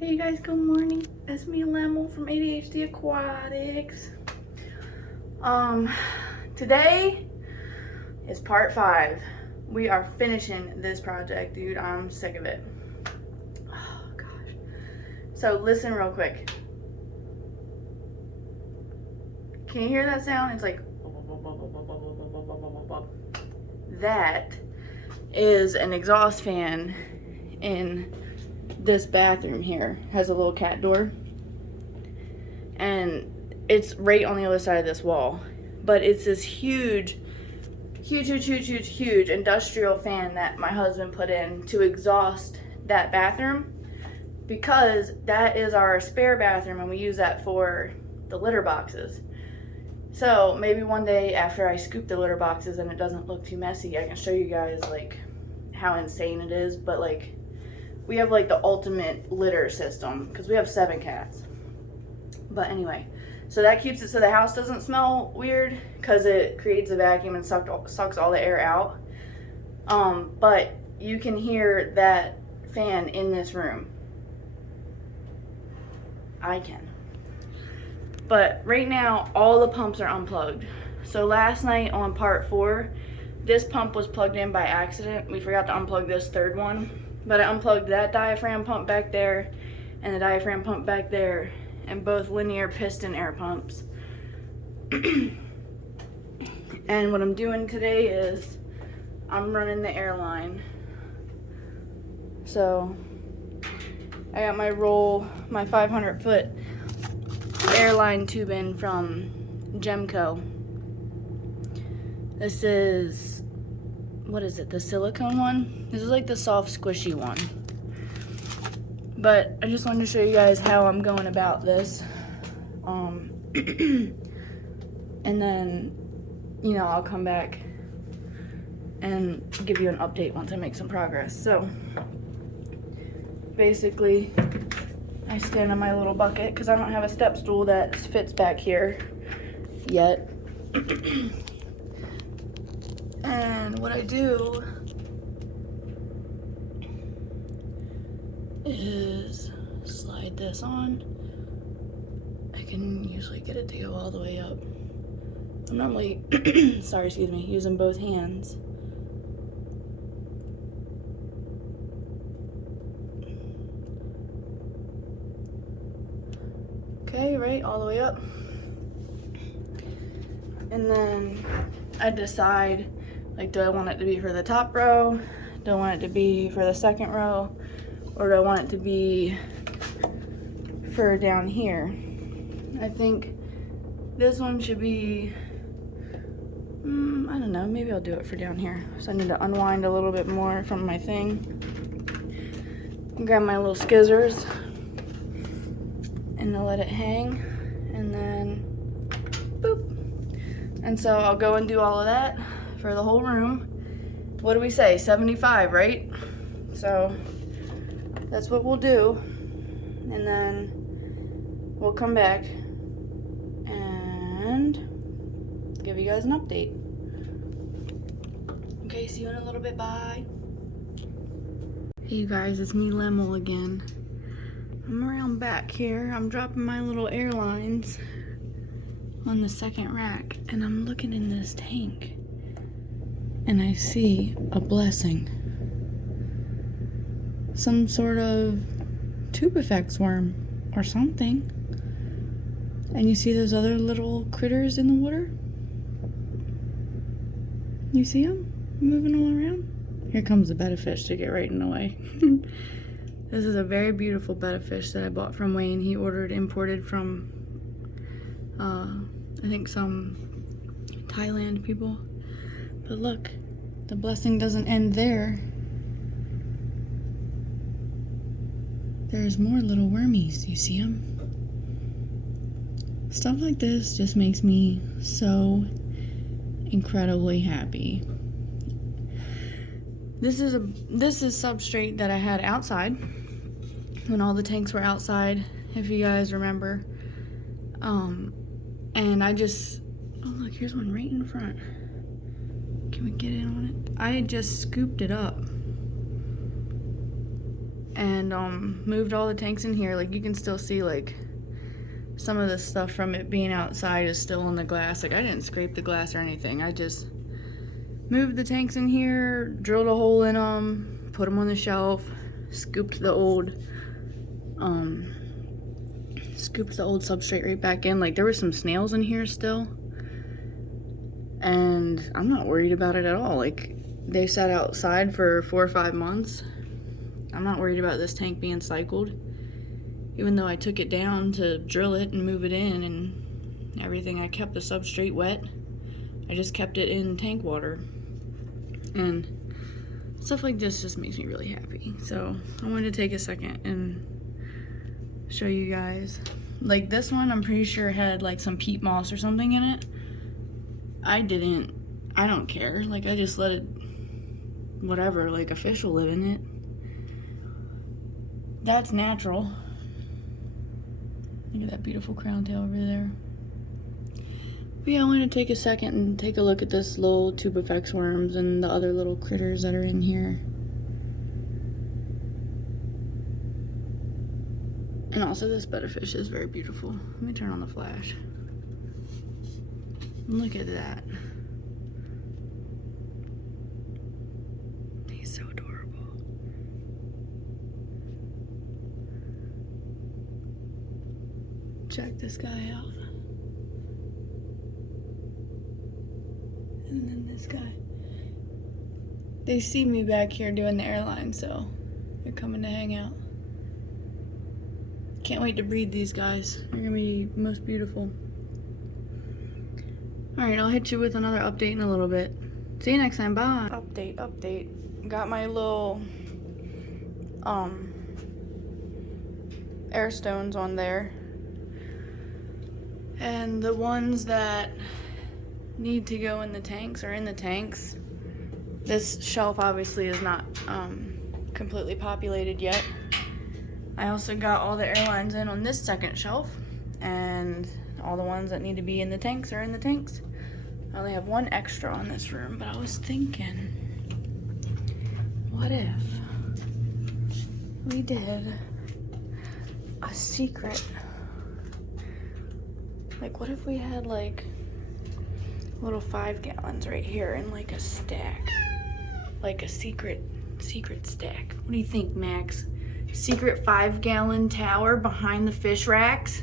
Hey you guys, good morning. It's me, Lemel from ADHD Aquatics. Today is part 5. We are finishing this project, dude. I'm sick of it. Oh gosh. So listen real quick. Can you hear that sound? It's like that is an exhaust fan in this bathroom here. Has a little cat door, and it's right on the other side of this wall, but it's this huge industrial fan that my husband put in to exhaust that bathroom, because that is our spare bathroom and we use that for the litter boxes. So maybe one day after I scoop the litter boxes and it doesn't look too messy, I can show you guys like how insane it is. But like, we have like the ultimate litter system because we have 7 cats. But anyway, so that keeps it so the house doesn't smell weird because it creates a vacuum and sucks all the air out. But you can hear that fan in this room. I can. But right now, all the pumps are unplugged. So last night on part 4, this pump was plugged in by accident. We forgot to unplug this third one. But I unplugged that diaphragm pump back there and the diaphragm pump back there, and both linear piston air pumps. And what I'm doing today is I'm running the air line. So I got my 500-foot airline tube in from Gemco. This is, what is it, the silicone one? This is like the soft squishy one. But I just wanted to show you guys how I'm going about this. And then, you know, I'll come back and give you an update once I make some progress. So basically, I stand on my little bucket because I don't have a step stool that fits back here yet. And what I do is slide this on. I can usually get it to go all the way up. I'm normally, using both hands. Okay, right, all the way up. And then I decide, like, do I want it to be for the top row? Do I want it to be for the second row? Or do I want it to be for down here? I think this one should be, I don't know, maybe I'll do it for down here. So I need to unwind a little bit more from my thing. Grab my little skizzers and I'll let it hang, and then boop. And so I'll go and do all of that for the whole room. What do we say, 75, right? So that's what we'll do, and then we'll come back and give you guys an update. Okay, see you in a little bit, bye. Hey you guys, it's me, Lemel, again. I'm around back here. I'm dropping my little airlines on the second rack, and I'm looking in this tank, and I see a blessing. Some sort of tubifex worm or something. And you see those other little critters in the water? You see them moving all around? Here comes the betta fish to get right in the way. This is a very beautiful betta fish that I bought from Wayne. He imported from, I think some Thailand people. But look, the blessing doesn't end there. There's more little wormies, you see them? Stuff like this just makes me so incredibly happy. This is substrate that I had outside when all the tanks were outside, if you guys remember. And I just, oh look, here's one right in front. Can we get in on it? I just scooped it up and moved all the tanks in here. Like, you can still see like some of the stuff from it being outside is still on the glass. Like, I didn't scrape the glass or anything. I just moved the tanks in here, drilled a hole in them, put them on the shelf, scooped the old substrate right back in. Like, there were some snails in here still, and I'm not worried about it at all. Like, they sat outside for 4 or 5 months. I'm not worried about this tank being cycled, even though I took it down to drill it and move it in and everything. I kept the substrate wet. I just kept it in tank water, and stuff like this just makes me really happy. So I wanted to take a second and show you guys. Like, this one, I'm pretty sure had like some peat moss or something in it. I don't care. Like, I just let it, whatever, like a fish will live in it. That's natural. Look at that beautiful crown tail over there. But yeah, I wanted to take a second and take a look at this little tubifex worms and the other little critters that are in here. And also, this betta fish is very beautiful. Let me turn on the flash. Look at that. He's so adorable. Check this guy out. And then this guy. They see me back here doing the airline, so they're coming to hang out. Can't wait to breed these guys. They're gonna be most beautiful. Alright, I'll hit you with another update in a little bit. See you next time. Bye. Update. Got my little air stones on there. And the ones that need to go in the tanks are in the tanks. This shelf obviously is not completely populated yet. I also got all the airlines in on this second shelf, and all the ones that need to be in the tanks are in the tanks. I only have one extra on this room, but I was thinking, what if we did a secret? Like, what if we had like little 5 gallons right here and like a stack, like a secret stack? What do you think, Max? Secret 5-gallon tower behind the fish racks?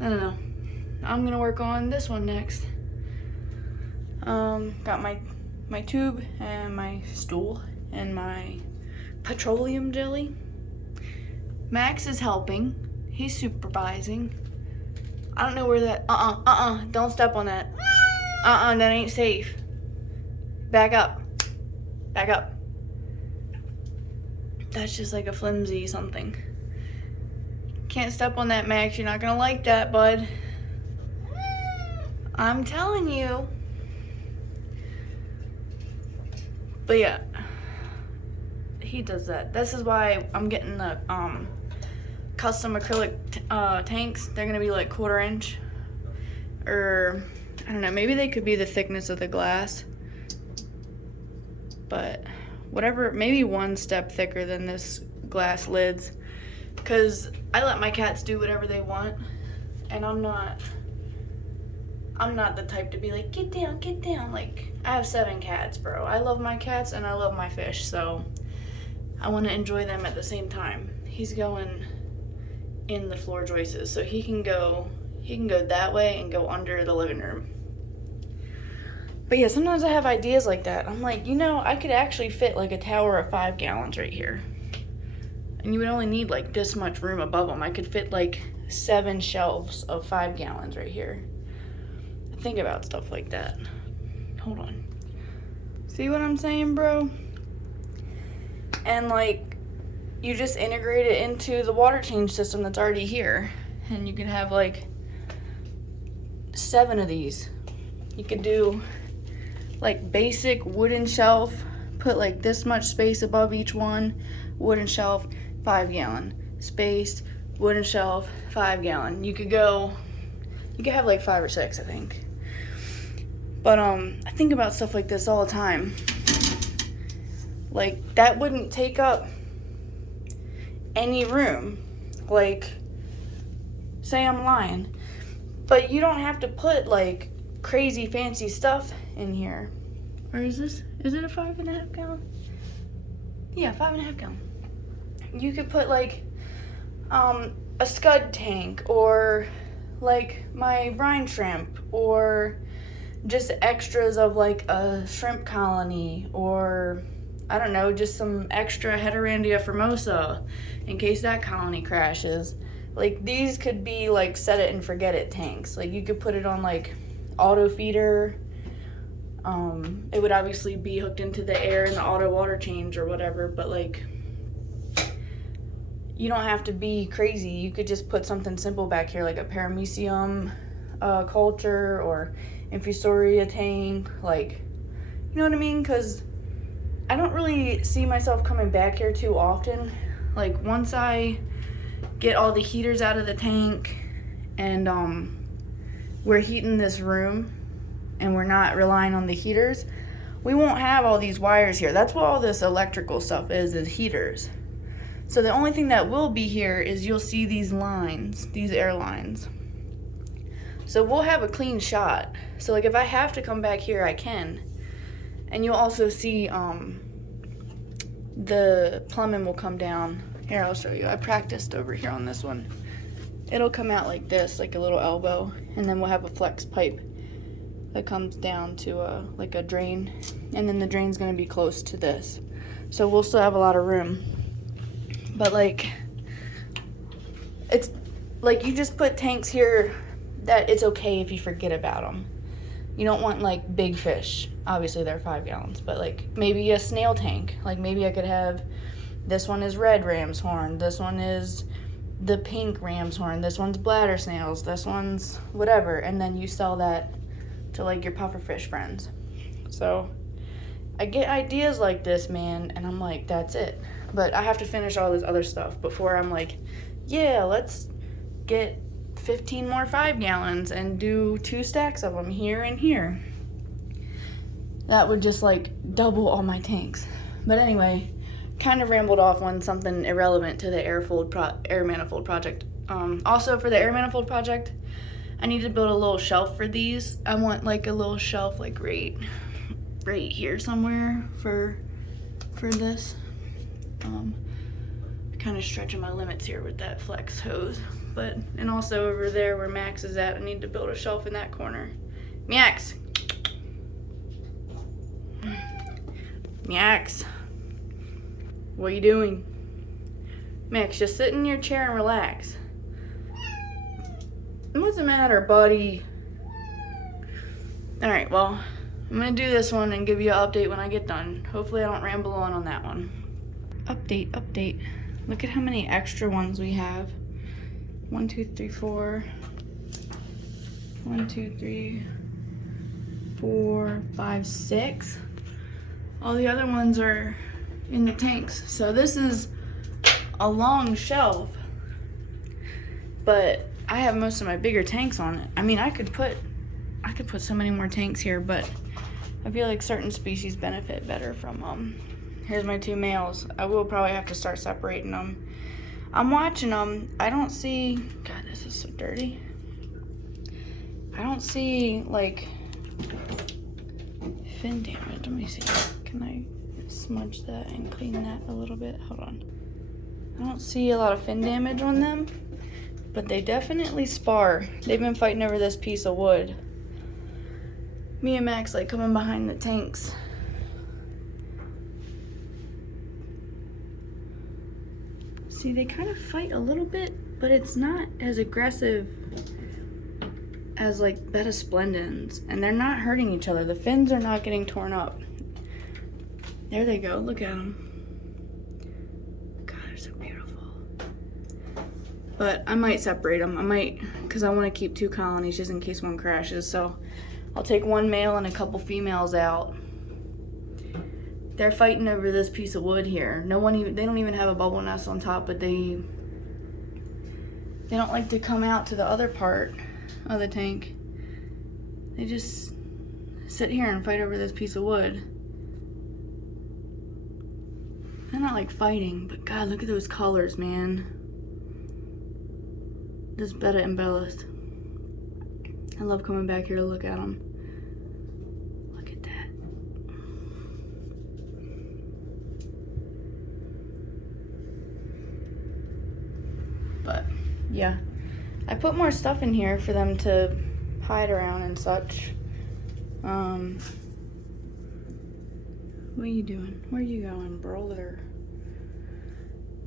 I don't know. I'm gonna work on this one next. Got my tube and my stool and my petroleum jelly. Max is helping. He's supervising. I don't know where that, don't step on that. That ain't safe. Back up. That's just like a flimsy something. Can't step on that, Max. You're not gonna like that, bud. I'm telling you. But yeah, he does that. This is why I'm getting the custom acrylic tanks. They're gonna be like 1/4 inch, or I don't know, maybe they could be the thickness of the glass, but whatever, maybe 1 step thicker than this glass lids, because I let my cats do whatever they want, and I'm not the type to be like, get down. Like, I have 7 cats, bro. I love my cats and I love my fish, so I want to enjoy them at the same time. He's going in the floor joists, so he can go that way and go under the living room. But yeah, sometimes I have ideas like that. I'm like, I could actually fit like a tower of 5 gallons right here, and you would only need like this much room above them. I could fit like 7 shelves of 5 gallons right here. Think about stuff like that. Hold on. See what I'm saying, bro? And like, you just integrate it into the water change system that's already here, and you can have like 7 of these. You could do like basic wooden shelf, put like this much space above each one, wooden shelf, 5 gallon, space, wooden shelf, 5 gallon. You could have like 5 or 6, I think. But I think about stuff like this all the time. Like, that wouldn't take up any room. Like, say I'm lying. But you don't have to put, like, crazy fancy stuff in here. Or is it a 5.5 gallon? Yeah, 5.5 gallon. You could put, like, a scud tank, or, like, my brine shrimp, or just extras of, like, a shrimp colony, or, I don't know, just some extra Heterandia formosa in case that colony crashes. Like, these could be, like, set it and forget it tanks. Like, you could put it on, like, auto feeder. It would obviously be hooked into the air and the auto water change or whatever, but, like, you don't have to be crazy. You could just put something simple back here, like a paramecium culture or infusoria tank, like, you know what I mean? Because I don't really see myself coming back here too often. Like, once I get all the heaters out of the tank and we're heating this room and we're not relying on the heaters, we won't have all these wires here. That's what all this electrical stuff is heaters. So the only thing that will be here is you'll see these lines, these air lines. So we'll have a clean shot. So, like, if I have to come back here, I can. And you'll also see the plumbing will come down. Here, I'll show you. I practiced over here on this one. It'll come out like this, like a little elbow, and then we'll have a flex pipe that comes down to like a drain, and then the drain's gonna be close to this. So we'll still have a lot of room. But, like, it's like you just put tanks here that it's okay if you forget about them. You don't want, like, big fish. Obviously they're 5 gallons, but, like, maybe a snail tank. Like, maybe I could have, this one is red ram's horn, this one is the pink ram's horn, this one's bladder snails, this one's whatever, and then you sell that to, like, your pufferfish friends. So I get ideas like this, man, and I'm like, that's it. But I have to finish all this other stuff before I'm like, yeah, let's get 15 more 5 gallons and do 2 stacks of them here and here. That would just, like, double all my tanks. But anyway, kind of rambled off on something irrelevant to the air manifold project. Also, for the air manifold project, I need to build a little shelf for these. I want, like, a little shelf, like, right here somewhere for this. Kind of stretching my limits here with that flex hose. But, and also over there where Max is at, I need to build a shelf in that corner. Max! Max! What are you doing? Max, just sit in your chair and relax. What's the matter, buddy? Alright, well, I'm gonna do this one and give you an update when I get done. Hopefully I don't ramble on that one. Update. Look at how many extra ones we have. 1, 2, 3, 4. 1, 2, 3, 4, 5, 6. All the other ones are in the tanks. So this is a long shelf, but I have most of my bigger tanks on it. I mean, I could put so many more tanks here, but I feel like certain species benefit better from here's my 2 males. I will probably have to start separating them. I'm watching them. I don't see, God, this is so dirty. I don't see, like, fin damage. Let me see. Can I smudge that and clean that a little bit? Hold on. I don't see a lot of fin damage on them, but they definitely spar. They've been fighting over this piece of wood. Me and Max, like, coming behind the tanks. See, they kind of fight a little bit, but it's not as aggressive as, like, Beta Splendens, and they're not hurting each other. The fins are not getting torn up. There they go. Look at them. God, they're so beautiful. But I might separate them. I might, because I want to keep 2 colonies just in case one crashes. So I'll take 1 male and a couple females out. They're fighting over this piece of wood here. They don't even have a bubble nest on top, but they don't like to come out to the other part of the tank. They just sit here and fight over this piece of wood. They're not like fighting, but God, look at those colors, man. This better embellished. I love coming back here to look at them. Look at that. But yeah, I put more stuff in here for them to hide around and such. What are you doing? Where are you going, brother?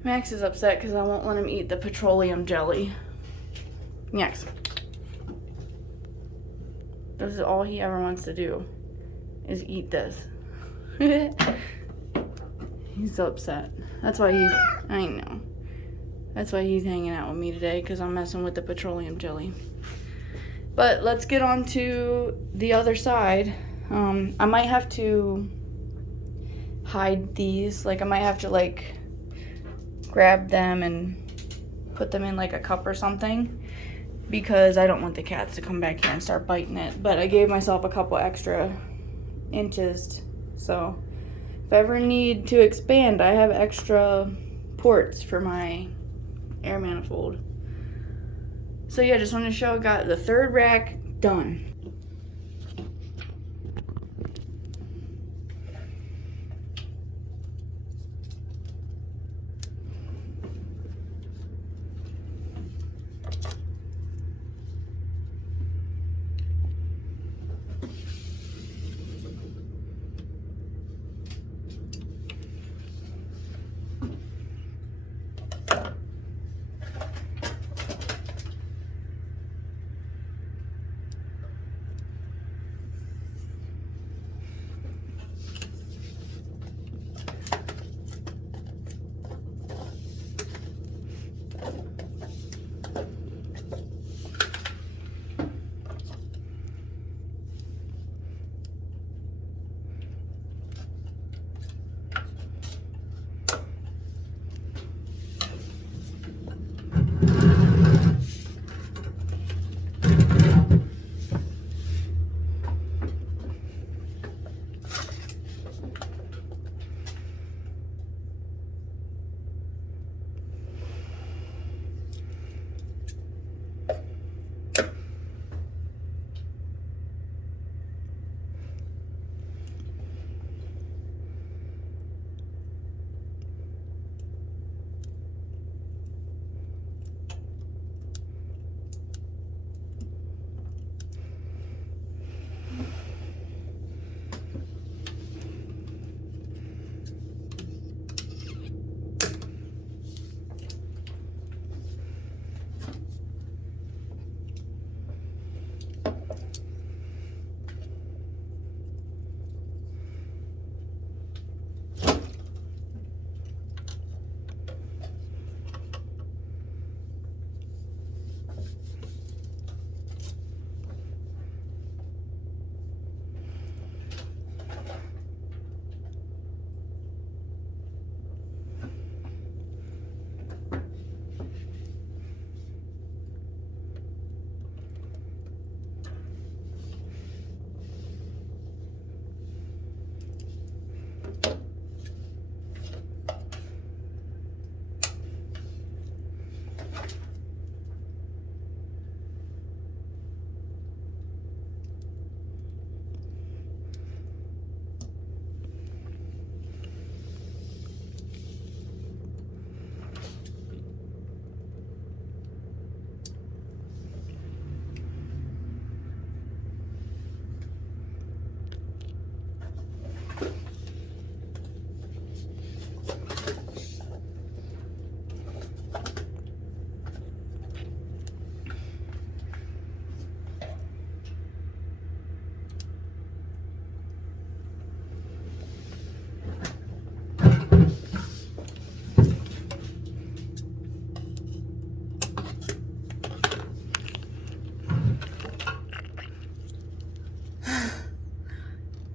Max is upset because I won't let him eat the petroleum jelly. Max. This is all he ever wants to do, is eat this. He's so upset. That's why I know. That's why he's hanging out with me today, because I'm messing with the petroleum jelly. But let's get on to the other side. I might have to hide these. Like, I might have to, like, grab them and put them in, like, a cup or something, because I don't want the cats to come back here and start biting it. But I gave myself a couple extra inches, so if I ever need to expand, I have extra ports for my air manifold. So yeah, just wanted to show I got the third rack done.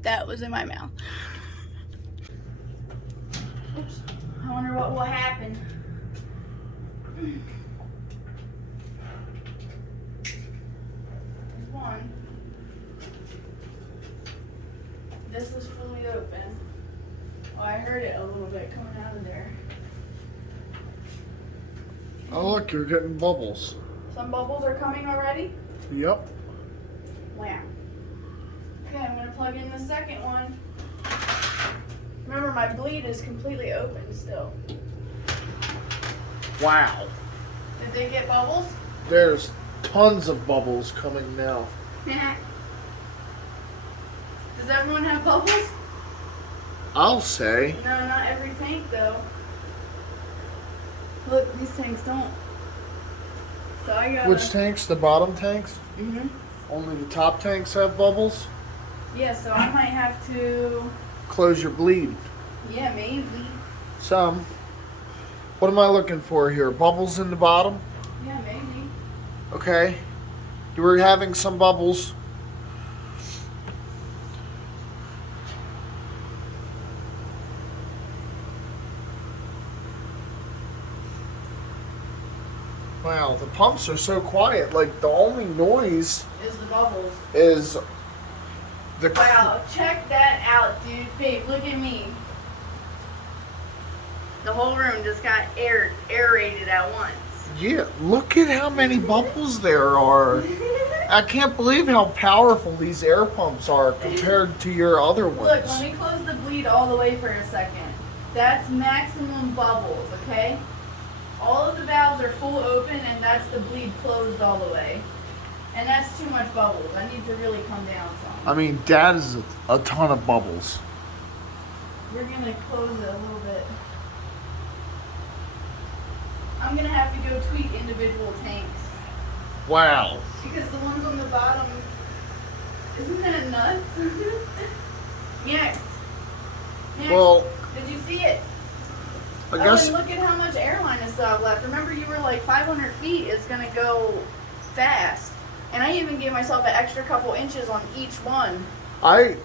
That was in my mouth. Oops. I wonder what will happen. There's one. This is fully open. Oh, I heard it a little bit coming out of Oh look, you're getting bubbles. Some bubbles are coming already? Yep. Wow. Okay, I'm gonna plug in the second one. Remember, my bleed is completely open still. Wow. Did they get bubbles? There's tons of bubbles coming now. Does everyone have bubbles? I'll say. No, not every tank though. Look, these tanks don't. So I got. Which tanks? The bottom tanks? Mhm. Only the top tanks have bubbles? Yeah, so I might have to. Close your bleed. Yeah, maybe. Some. What am I looking for here? Bubbles in the bottom? Yeah, maybe. Okay. You were having some bubbles. Wow, the pumps are so quiet. Like, the only noise Is the bubbles. is the... Wow, check that out, dude. Babe, look at me. The whole room just got aerated at once. Yeah, look at how many bubbles there are. I can't believe how powerful these air pumps are compared to your other Look, ones. let me close the bleed all the way for a second. That's maximum bubbles, okay? All of the valves are full open and that's the bleed closed all the way. And that's too much bubbles. I need to really come down some. I mean, that is a ton of bubbles. We're gonna close it a little bit. I'm gonna have to go tweak individual tanks. Wow. Because the ones on the bottom, isn't that nuts? Yes. Well, Did you see it? I guess... and look at how much airline is still left. Remember, you were like 500 feet is gonna go fast. And I even gave myself an extra couple inches on each one. I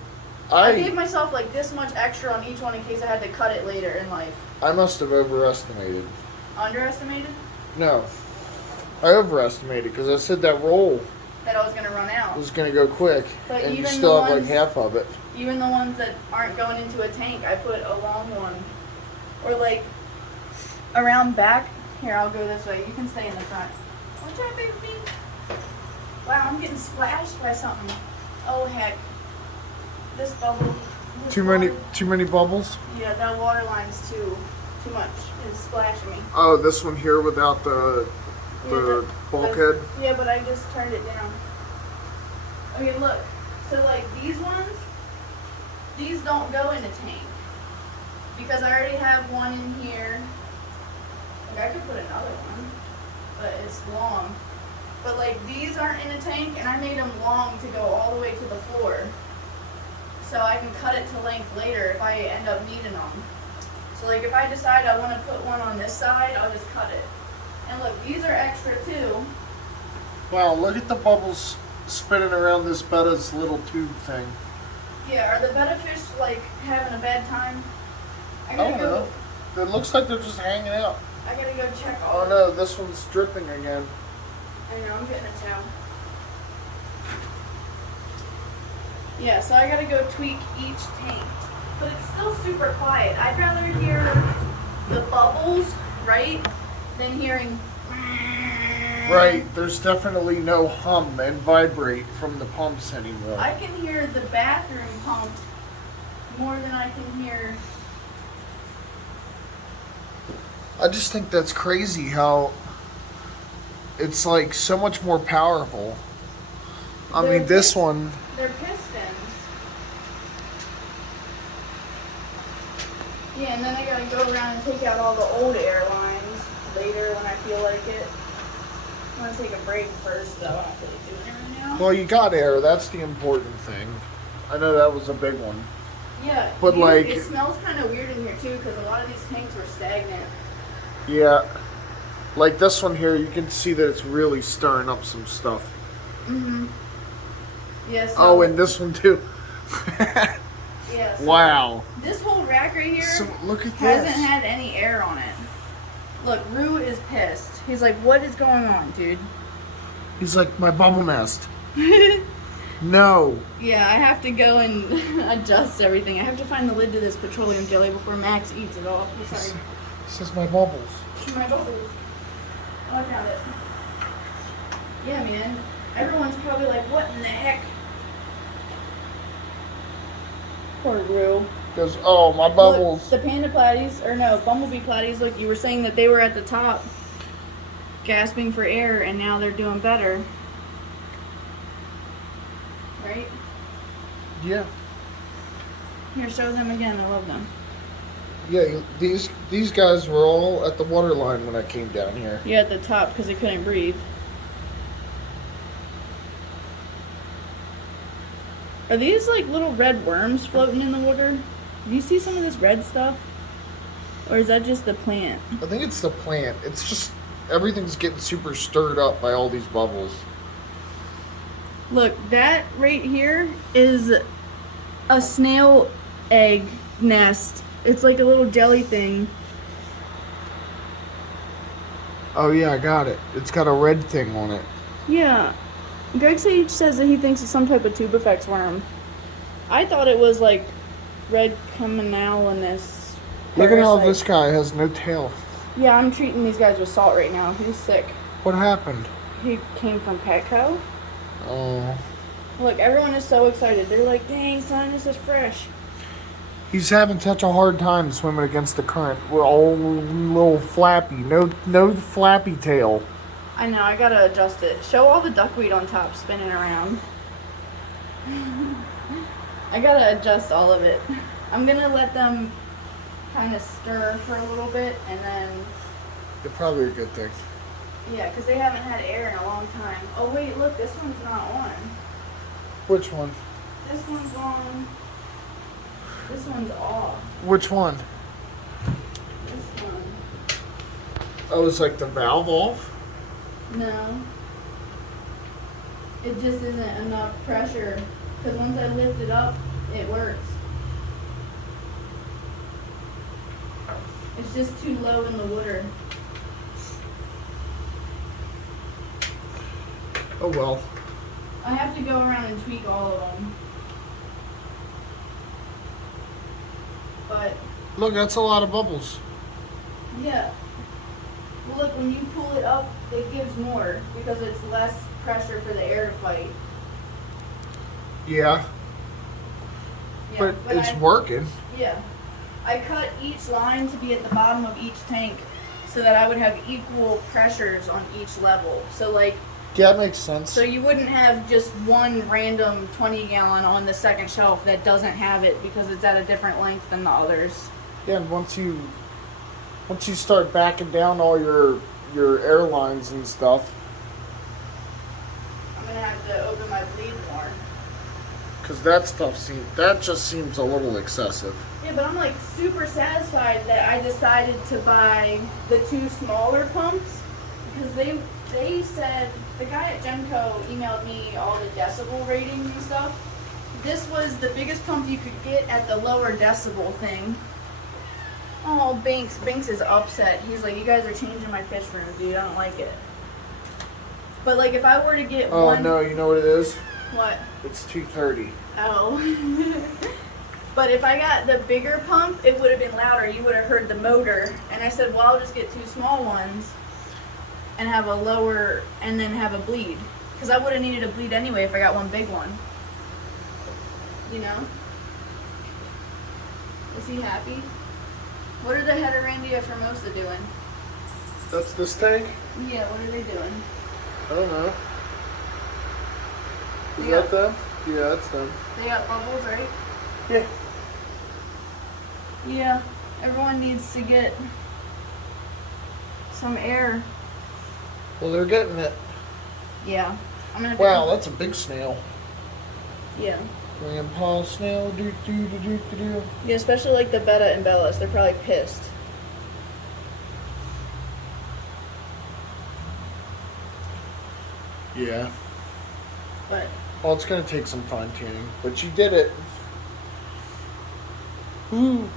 gave myself like this much extra on each one in case I had to cut it later in life. I must have overestimated. Underestimated? No. I overestimated because I said that roll That I was gonna run out. was going to go quick. But And you even still the have like ones- half of it. Even the ones that aren't going into a tank, I put a long one. Or like around back. Here, I'll go this way. You can stay in the front. Watch out, baby. Wow, I'm getting splashed by something. Oh heck. This bubble. This Too many bubbles? Yeah, that water line's too much. It's splashing me. Oh, this one here without the bulkhead? Yeah, but I just turned it down. Okay, look. So like these ones, these don't go in a tank. Because I already have one in here. Like I could put another one, but it's long. But like these aren't in a tank and I made them long to go all the way to the floor. So I can cut it to length later if I end up needing them. So like if I decide I want to put one on this side, I'll just cut it. And look, these are extra too. Wow, look at the bubbles spinning around this Betta's little tube thing. Yeah, are the betta fish like having a bad time? I don't know. It looks like they're just hanging out. I gotta go check all Oh no, this one's dripping again. I know, I'm getting a towel. Yeah, so I gotta go tweak each tank. But it's still super quiet. I'd rather hear the bubbles, right, than hearing... Right, there's definitely no hum and vibrate from the pumps anymore. I can hear the bathroom pump more than I can hear... I just think that's crazy how it's like so much more powerful. I mean, this one... They're pistons. Yeah, and then I gotta go around and take out all the old airlines later when I feel like it. I'm gonna take a break first, though. I'm not really doing it right now. Well, you got air. That's the important thing. I know that was a big one. Yeah, but like... It smells kind of weird in here, too, because a lot of these tanks were stagnant. Yeah. Like this one here, you can see that it's really stirring up some stuff. Mm-hmm. Yeah, so... Oh, and this one, too. Yeah, so wow. This whole rack right here So, look at hasn't this. had any air on it. Look, Rue is pissed. He's like, what is going on, dude? He's like, my bubble nest. No. Yeah, I have to go and adjust everything. I have to find the lid to this petroleum jelly before Max eats it all. I'm sorry. This is my bubbles. My bubbles. Oh, I found it. Yeah, man. Everyone's probably like, what in the heck? Poor Rue. Because, oh, my bubbles. Look, the panda platies, or no, bumblebee platies, look, you were saying that they were at the top, gasping for air, and now they're doing better. Right? Yeah. Here, show them again. I love them. Yeah, these guys were all at the water line when I came down here. Yeah, at the top, because they couldn't breathe. Are these like little red worms floating in the water? Do you see some of this red stuff? Or is that just the plant? I think it's the plant. It's just, everything's getting super stirred up by all these bubbles. Look, that right here is a snail egg nest. It's like a little jelly thing. Oh yeah, I got it. It's got a red thing on it. Yeah. Greg says that he thinks it's some type of tubifex worm. I thought it was like red caminalinus. Look at how parasite. this guy has no tail. Yeah, I'm treating these guys with salt right now. He's sick. What happened? He came from Petco. Oh. Look, everyone is so excited. They're like, dang, son, this is fresh. He's having such a hard time swimming against the current. We're all little flappy. No flappy tail. I know, I gotta adjust it. Show all the duckweed on top spinning around. I gotta adjust all of it. I'm gonna let them kind of stir for a little bit and then... It's probably a good thing. Yeah, because they haven't had air in a long time. Oh wait, look, this one's not on. Which one? This one's on. This one's off. Which one? This one. Oh, it's like the valve off? No. It just isn't enough pressure. Because once I lift it up, it works. It's just too low in the water. Oh well. I have to go around and tweak all of them. But, Look, that's a lot of bubbles. yeah. Well, look, when you pull it up, it gives more because it's less pressure for the air to fight. Yeah, Yeah, but it's I, working. Yeah. I cut each line to be at the bottom of each tank so that I would have equal pressures on each level. So like, Yeah, that makes sense. so you wouldn't have just one random 20 gallon on the second shelf that doesn't have it because it's at a different length than the others. Yeah, and once you start backing down all your airlines and stuff, I'm gonna have to open my bleed more. because that just seems a little excessive. Yeah, but I'm like super satisfied that I decided to buy the two smaller pumps because they said, the guy at Genco emailed me all the decibel ratings and stuff. This was the biggest pump you could get at the lower decibel thing. Oh, Binks is upset. He's like, you guys are changing my fish room, dude. I don't like it. But like, if I were to get Oh one... no, you know what it is? What? It's 230. Oh. But if I got the bigger pump, it would have been louder. You would have heard the motor. And I said, well, I'll just get two small ones and have a lower, and then have a bleed. Because I would have needed a bleed anyway if I got one big one. You know? Is he happy? What are the Heterandia formosa doing? That's this tank? Yeah, what are they doing? I don't know. Is They that got, them? Yeah, that's them. they got bubbles, right? Yeah. Yeah, everyone needs to get some air. Well, they're getting it. Yeah. I'm gonna have to Wow, that's a big snail. Yeah. Grandpa snail, do do do do do do. Yeah, especially like the Betta and Bellas. They're probably pissed. Yeah. But Well, it's gonna take some fine tuning, but you did it. Woo.